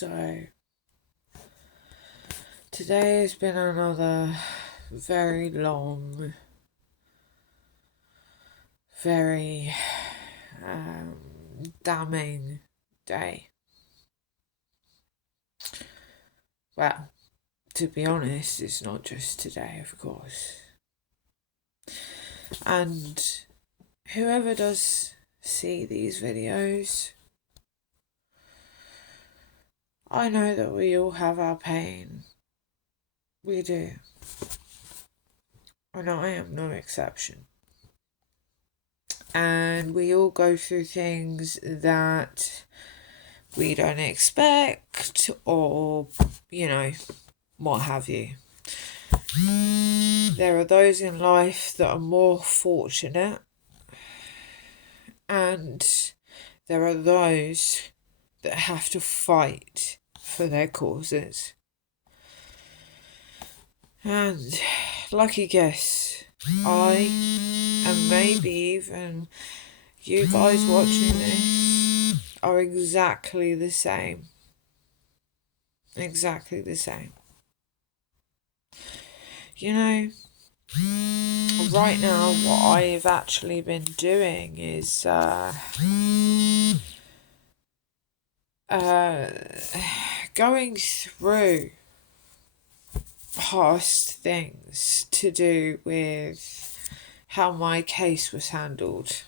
So, today has been another very long, very damning day. Well, to be honest, it's not just today, of course. And whoever does see these videos, I know that we all have our pain. We do. And I am no exception. And we all go through things that we don't expect, or, what have you. There are those in life that are more fortunate, and there are those that have to fight for their causes. And lucky guess, I, and maybe even you guys watching this, are exactly the same. Exactly the same. Right now, what I've actually been doing is going through past things to do with how my case was handled,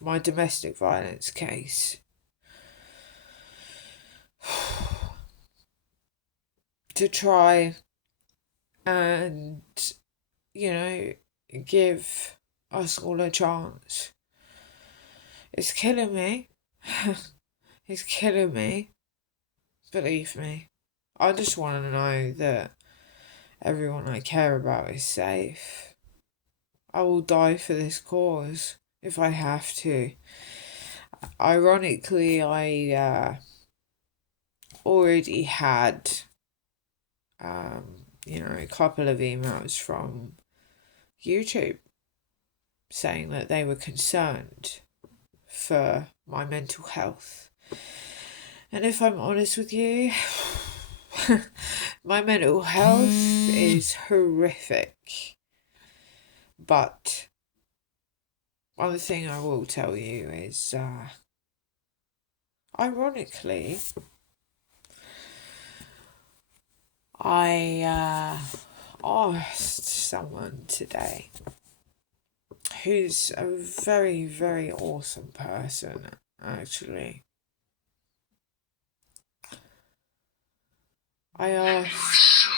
my domestic violence case. To try and, give us all a chance. It's killing me. It's killing me. Believe me. I just want to know that everyone I care about is safe. I will die for this cause if I have to. Ironically, I already had, a couple of emails from YouTube saying that they were concerned for my mental health. And if I'm honest with you, my mental health is horrific. But one thing I will tell you is, ironically, I asked someone today who's a very, very awesome person, actually. I asked...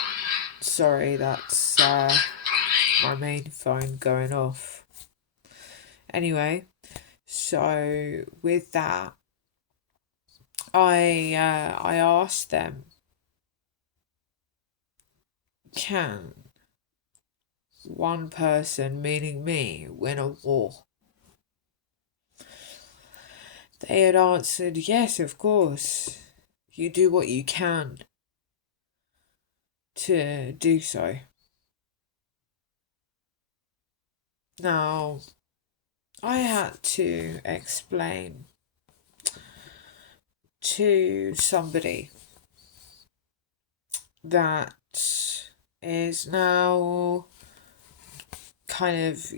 Sorry, that's my main phone going off. Anyway, so with that, I asked them, can one person, meaning me, win a war? They had answered, yes, of course. You do what you can to do so. Now, I had to explain to somebody that is now kind of,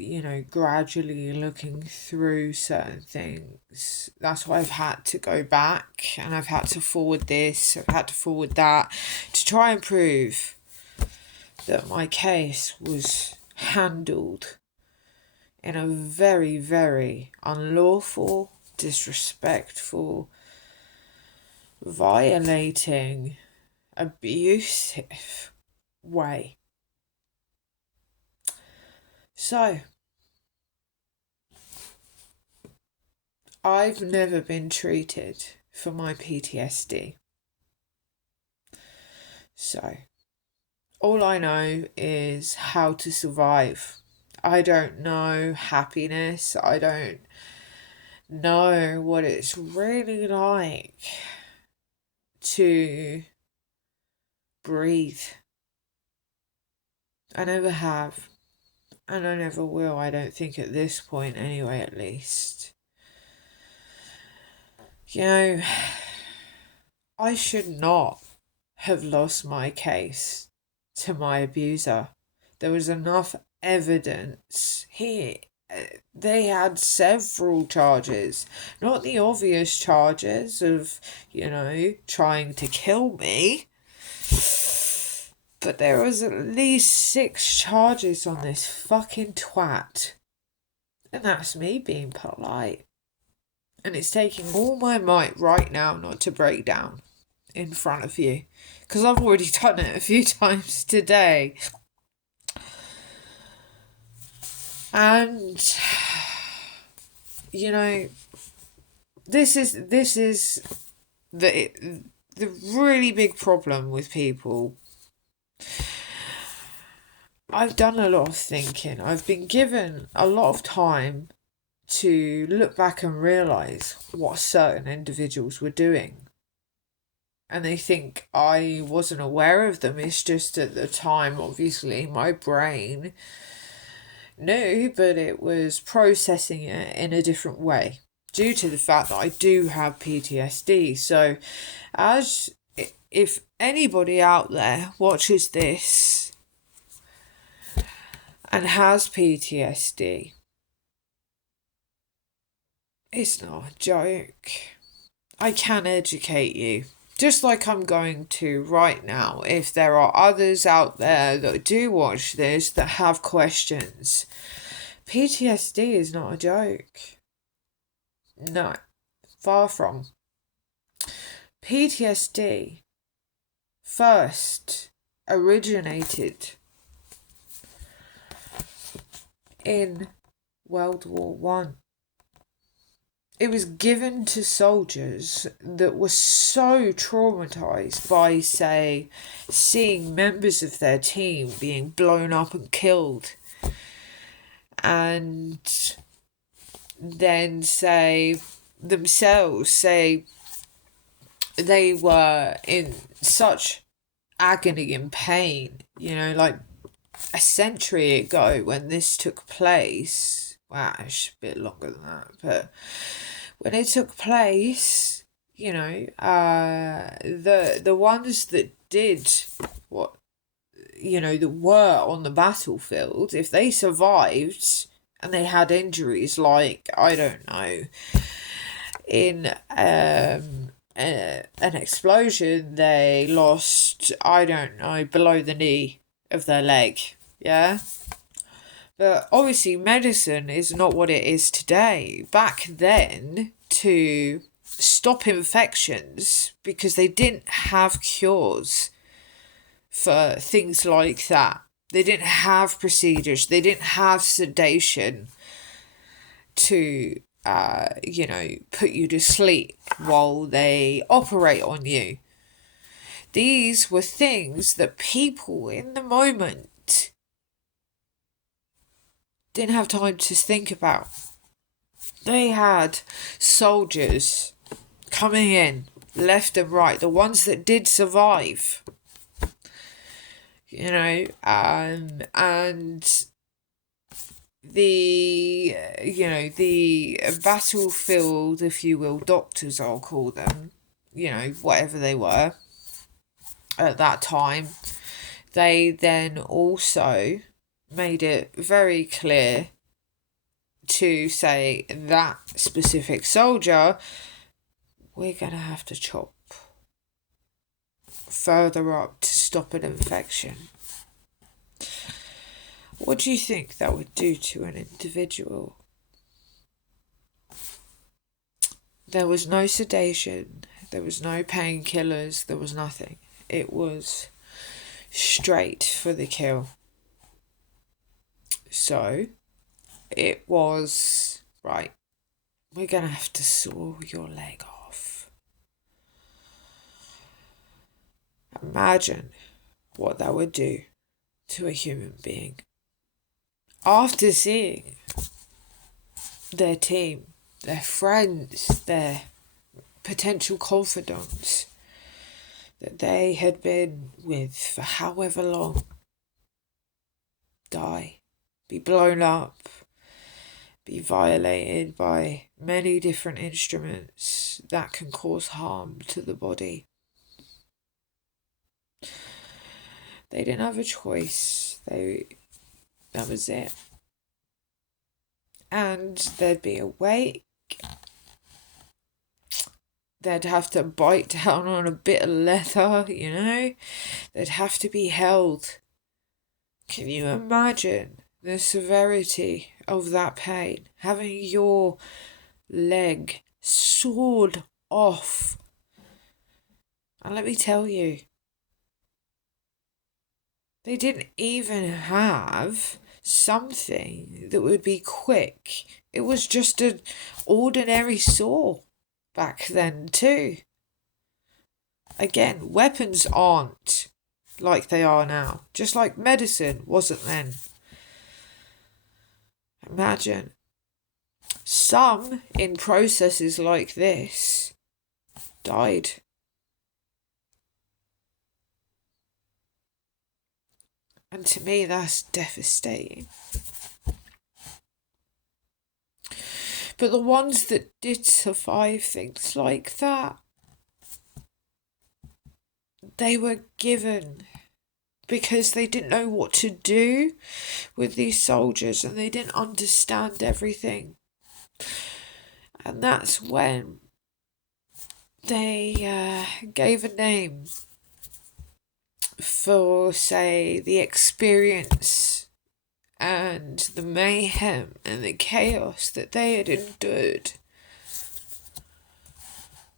gradually looking through certain things. That's why I've had to go back and I've had to forward this, I've had to forward that to try and prove that my case was handled in a very, very unlawful, disrespectful, violating, abusive way. So, I've never been treated for my PTSD. So, all I know is how to survive. I don't know happiness. I don't know what it's really like to breathe. I never have. And I never will, I don't think, at this point anyway, at least. I should not have lost my case to my abuser. There was enough evidence. They had several charges, not the obvious charges of, trying to kill me, but there was at least 6 charges on this fucking twat. And that's me being polite. And it's taking all my might right now not to break down in front of you, because I've already done it a few times today. And this is the really big problem with people. I've done a lot of thinking. I've been given a lot of time to look back and realise what certain individuals were doing. And they think I wasn't aware of them. It's just at the time, obviously, my brain knew, but it was processing it in a different way due to the fact that I do have PTSD. So, if anybody out there watches this and has PTSD, it's not a joke. I can educate you. Just like I'm going to right now, if there are others out there that do watch this that have questions. PTSD is not a joke. No, far from. PTSD first originated in World War One. It was given to soldiers that were so traumatised by, say, seeing members of their team being blown up and killed. And then say they were in such agony and pain, like a century ago when this took place. Wow, it's a bit longer than that, but when it took place, the ones that did what, that were on the battlefield, if they survived and they had injuries like, I don't know, in an explosion, they lost, I don't know, below the knee of their leg, yeah? But obviously medicine is not what it is today. Back then, to stop infections, because they didn't have cures for things like that. They didn't have procedures. They didn't have sedation to, put you to sleep while they operate on you. These were things that people in the moment didn't have time to think about. They had soldiers coming in left and right, the ones that did survive, and the battlefield, if you will, doctors, I'll call them, whatever they were at that time, they then also made it very clear to say that specific soldier, we're going to have to chop further up to stop an infection. What do you think that would do to an individual? There was no sedation, there was no painkillers, there was nothing. It was straight for the kill. So, it was, right, we're going to have to saw your leg off. Imagine what that would do to a human being. After seeing their team, their friends, their potential confidants that they had been with for however long die, be blown up, be violated by many different instruments that can cause harm to the body. They didn't have a choice. That was it. And there'd be a wake. They'd have to bite down on a bit of leather, you know? They'd have to be held. Can you imagine the severity of that pain? Having your leg sawed off. And let me tell you, they didn't even have something that would be quick. It was just an ordinary saw back then too. Again, weapons aren't like they are now. Just like medicine wasn't then. Imagine. Some in processes like this died. And to me, that's devastating. But the ones that did survive things like that, they were given because they didn't know what to do with these soldiers and they didn't understand everything. And that's when they gave a name for, say, the experience and the mayhem and the chaos that they had endured.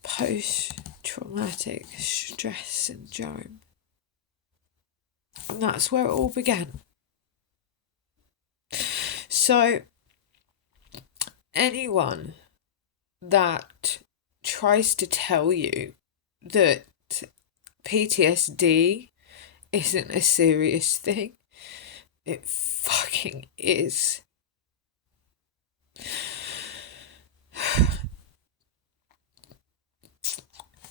Post-traumatic stress syndrome. And that's where it all began. So, anyone that tries to tell you that PTSD isn't a serious thing, it fucking is.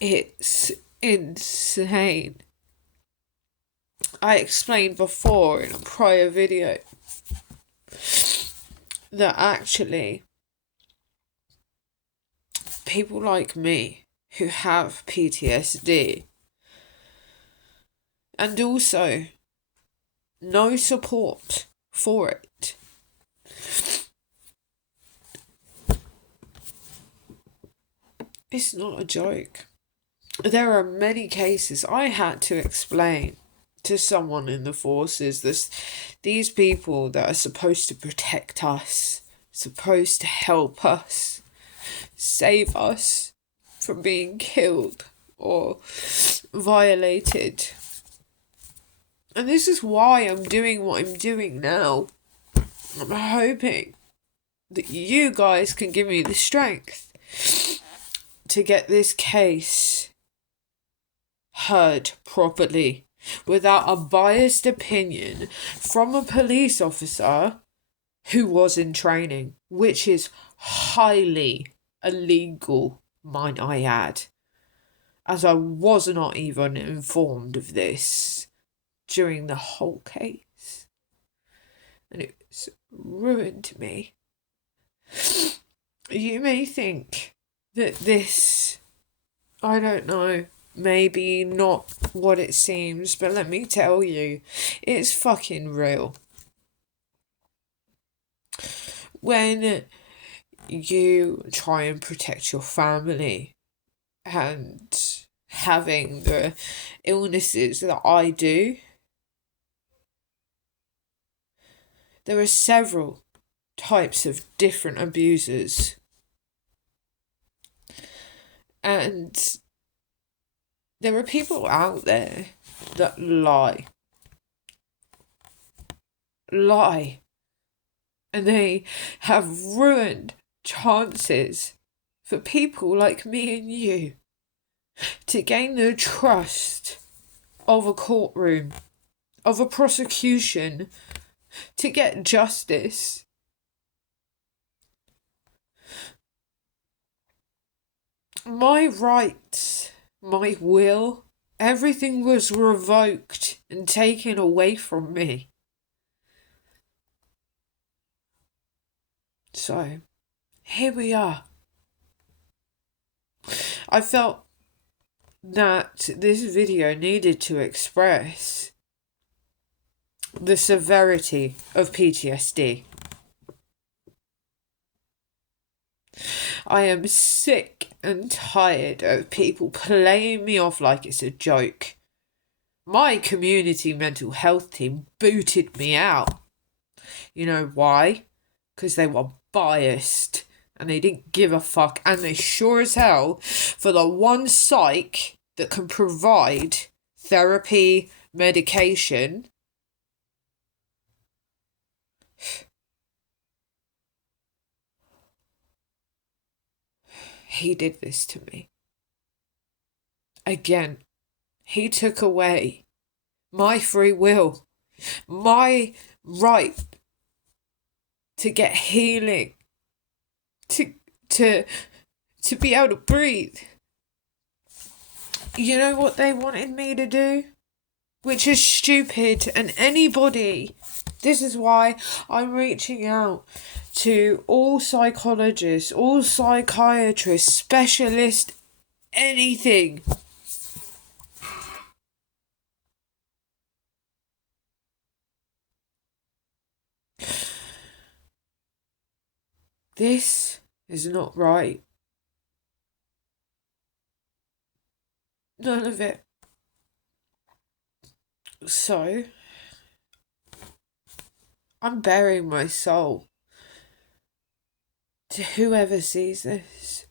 It's insane. I explained before in a prior video that actually people like me who have PTSD and also no support for it, it's not a joke. There are many cases I had to explain to someone in the forces. These people that are supposed to protect us, supposed to help us, save us from being killed or violated. And this is why I'm doing what I'm doing now. I'm hoping that you guys can give me the strength to get this case heard properly without a biased opinion from a police officer who was in training, which is highly illegal, might I add, as I was not even informed of this during the whole case. And it's ruined me. You may think that this, I don't know, maybe not what it seems, but let me tell you, it's fucking real. When you try and protect your family and having the illnesses that I do, there are several types of different abusers. And there are people out there that lie. And they have ruined chances for people like me and you to gain the trust of a courtroom, of a prosecution, to get justice. My rights, my will, everything was revoked and taken away from me. So, here we are. I felt that this video needed to express the severity of PTSD. I am sick and tired of people playing me off like it's a joke. My community mental health team booted me out. You know why? Because they were biased and they didn't give a fuck, and they sure as hell, for the one psych that can provide therapy, medication, he did this to me. Again, he took away my free will, my right to get healing, to be able to breathe. You know what they wanted me to do? Which is stupid, and anybody, this is why I'm reaching out to all psychologists, all psychiatrists, specialists, anything. This is not right. None of it. So, I'm bearing my soul to whoever sees this.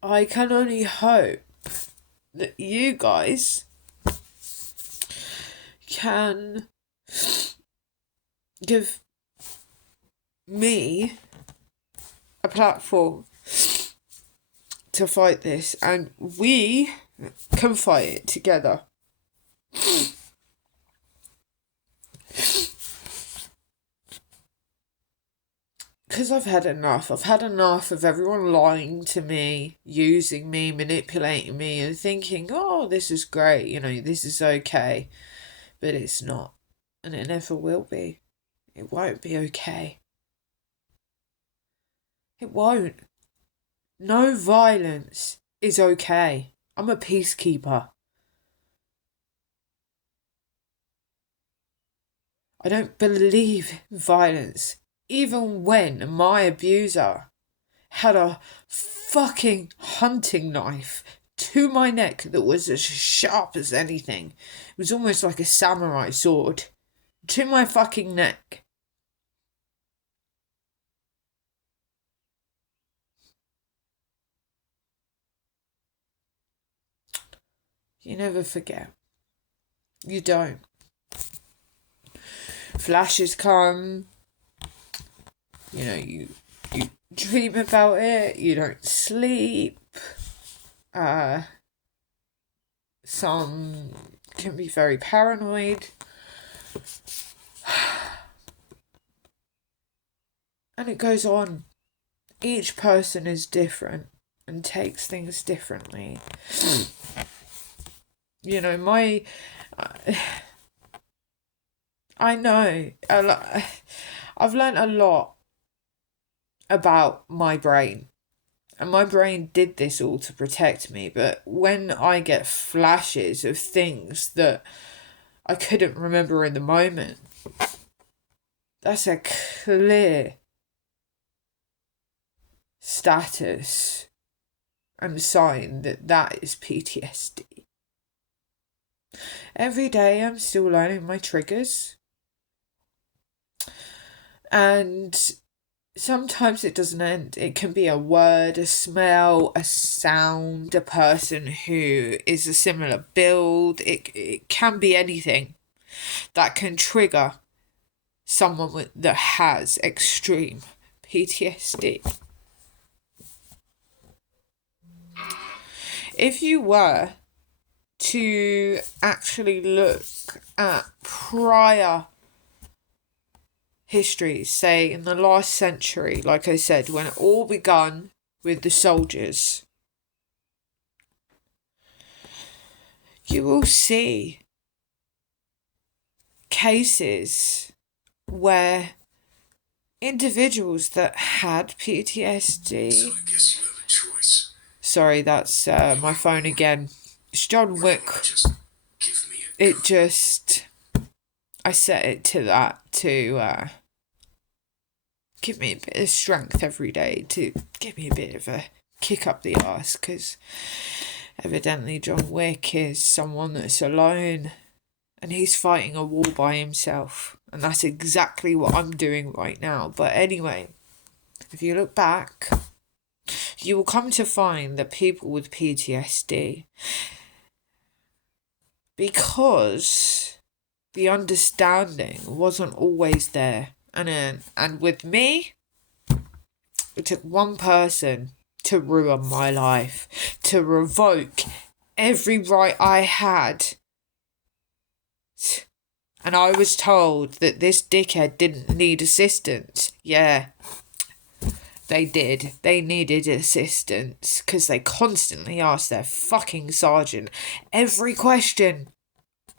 I can only hope that you guys can give me a platform to fight this, and we can fight it together. Because I've had enough. I've had enough of everyone lying to me, using me, manipulating me, and thinking, oh, this is great, you know, this is okay. But it's not. And it never will be. It won't be okay. It won't. No violence is okay. I'm a peacekeeper. I don't believe in violence. Even when my abuser had a fucking hunting knife to my neck that was as sharp as anything. It was almost like a samurai sword. To my fucking neck. You never forget. You don't. Flashes come. You know, you dream about it. You don't sleep. Some can be very paranoid. And it goes on. Each person is different and takes things differently. You know, I know. I've learned a lot about my brain. And my brain did this all to protect me. But when I get flashes of things that I couldn't remember in the moment, that's a clear status and sign that that is PTSD. Every day I'm still learning my triggers. And sometimes it doesn't end. It can be a word, a smell, a sound, a person who is a similar build. It can be anything that can trigger someone that has extreme PTSD. If you were to actually look at prior histories, say in the last century, like I said, when it all begun with the soldiers, you will see cases where individuals that had PTSD Sorry, that's my phone again. It's John Wick. It just... I set it to that to give me a bit of strength every day, to give me a bit of a kick up the arse, because evidently John Wick is someone that's alone and he's fighting a war by himself, and that's exactly what I'm doing right now. But anyway, if you look back, you will come to find that people with PTSD, because the understanding wasn't always there, and with me, it took one person to ruin my life, to revoke every right I had. And I was told that this dickhead didn't need assistance. Yeah, they did. They needed assistance, because they constantly asked their fucking sergeant every question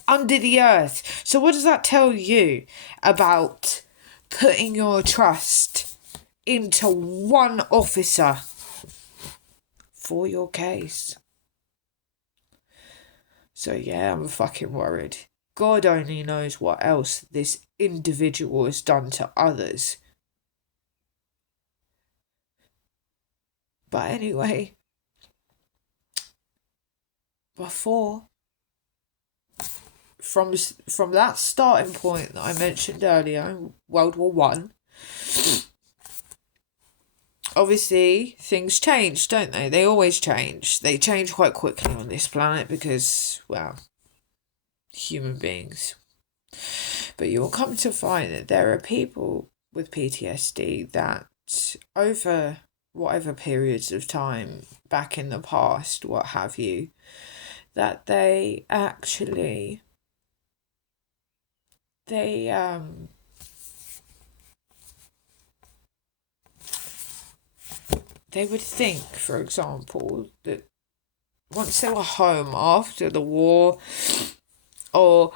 under the earth. So what does that tell you about putting your trust into one officer for your case? So yeah, I'm fucking worried. God only knows what else this individual has done to others. But anyway, before, from that starting point that I mentioned earlier, World War One, obviously things change, don't they? They always change. They change quite quickly on this planet because, well, human beings. But you'll come to find that there are people with PTSD that over whatever periods of time back in the past, what have you, that they actually they would think, for example, that once they were home after the war, or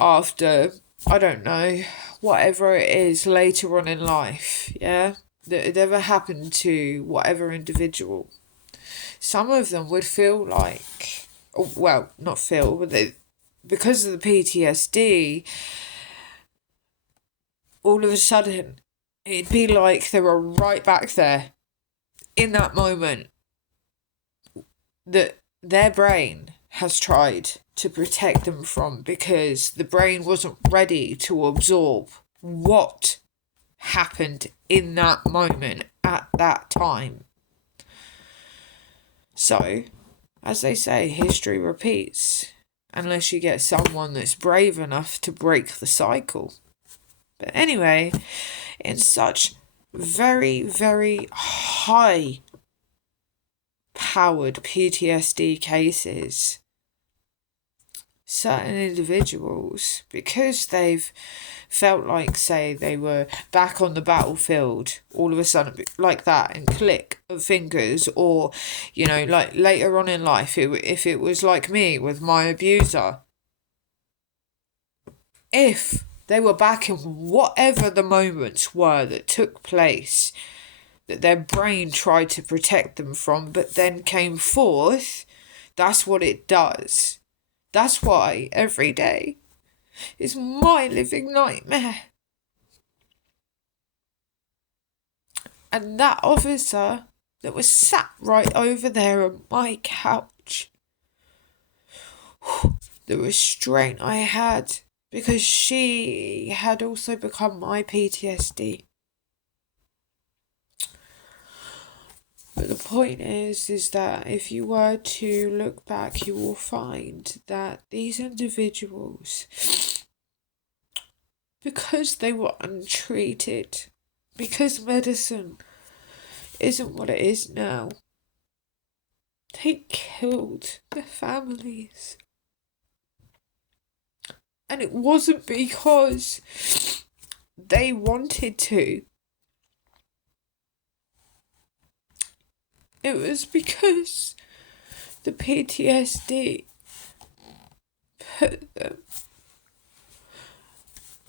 after, I don't know, whatever it is later on in life, yeah, that had ever happened to whatever individual, some of them would feel like, well, not feel, but they, because of the PTSD, all of a sudden, it'd be like they were right back there in that moment that their brain has tried to protect them from, because the brain wasn't ready to absorb what happened in that moment at that time. So, as they say, history repeats, unless you get someone that's brave enough to break the cycle. But anyway, in such very, very high powered PTSD cases, certain individuals, because they've felt like, say, they were back on the battlefield all of a sudden, like that, and click of fingers, or, you know, like later on in life, if it was like me with my abuser, if they were back in whatever the moments were that took place, that their brain tried to protect them from, but then came forth, that's what it does. That's why every day is my living nightmare. And that officer that was sat right over there on my couch, the restraint I had, because she had also become my PTSD. But the point is that if you were to look back, you will find that these individuals, because they were untreated, because medicine isn't what it is now, they killed their families. And it wasn't because they wanted to. It was because the PTSD put them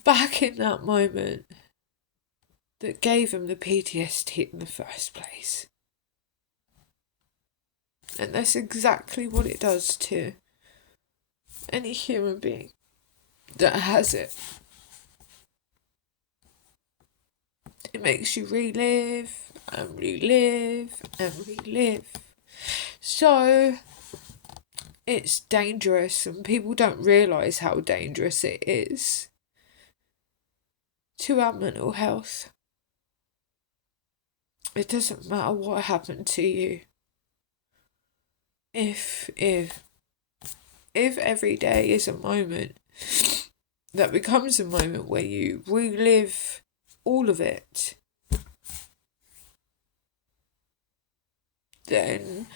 back in that moment that gave them the PTSD in the first place. And that's exactly what it does to any human being that has it. It makes you relive and relive and relive. So it's dangerous, and people don't realise how dangerous it is to our mental health. It doesn't matter what happened to you. If every day is a moment that becomes a moment where you relive all of it, then,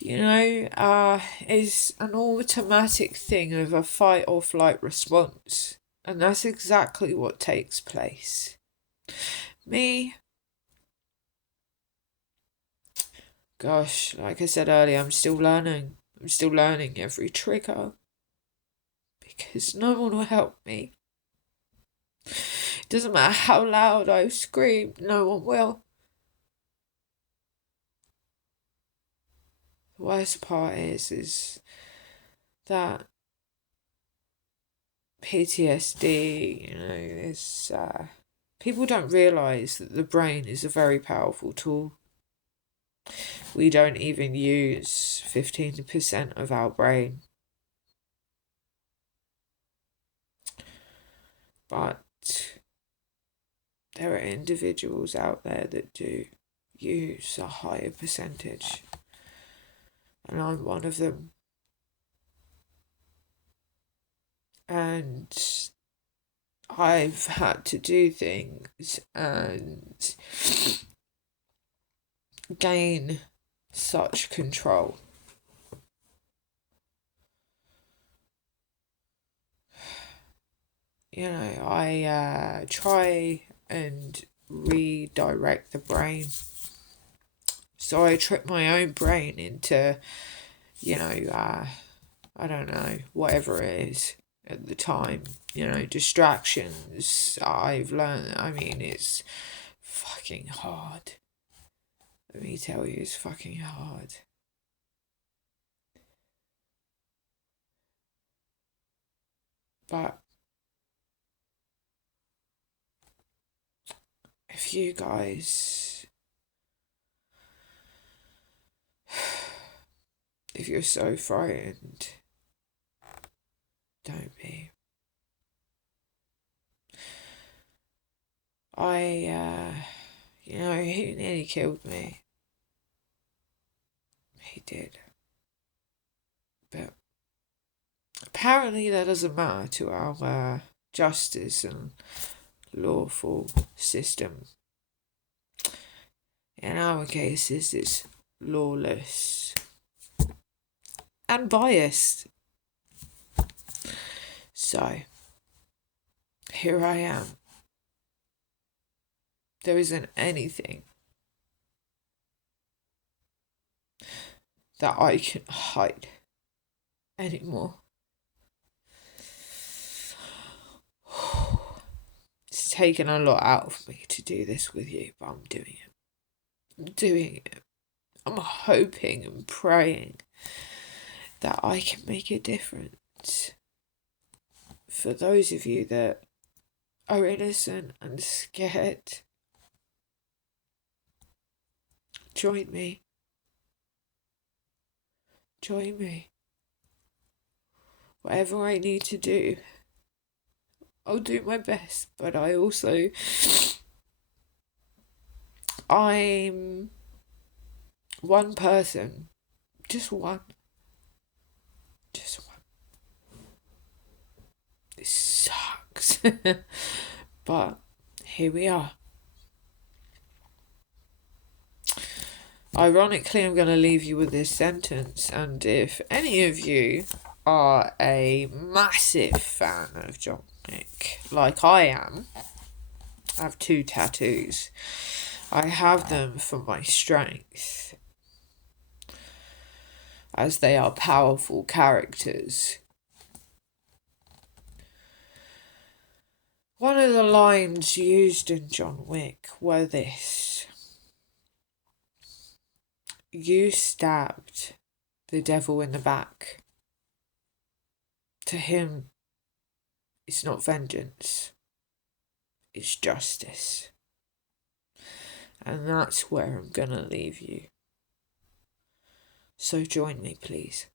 is an automatic thing of a fight or flight response. And that's exactly what takes place. Me, gosh, like I said earlier, I'm still learning. I'm still learning every trigger. Because no one will help me. It doesn't matter how loud I scream, no one will. The worst part is that PTSD, is people don't realise that the brain is a very powerful tool. We don't even use 15% of our brain. But there are individuals out there that do use a higher percentage. And I'm one of them. And I've had to do things and gain such control. I try and redirect the brain. So I trick my own brain into, I don't know, whatever it is at the time, distractions. I've learned, it's fucking hard. Let me tell you, it's fucking hard. But if you guys, if you're so frightened, don't be. He nearly killed me. He did. But apparently that doesn't matter to our justice and lawful system. In our cases, it's lawless and biased. So, here I am. There isn't anything that I can hide anymore. It's taken a lot out of me to do this with you, but I'm doing it. I'm hoping and praying that I can make a difference for those of you that are innocent and scared. Join me. Whatever I need to do, I'll do my best, but I'm one person. Just one. It sucks. But here we are. Ironically, I'm going to leave you with this sentence, and if any of you are a massive fan of John Wick, like I am, I have 2 tattoos. I have them for my strength, as they are powerful characters. One of the lines used in John Wick were this: "You stabbed the devil in the back. To him, it's not vengeance, it's justice. And that's where I'm gonna leave you. So join me, please.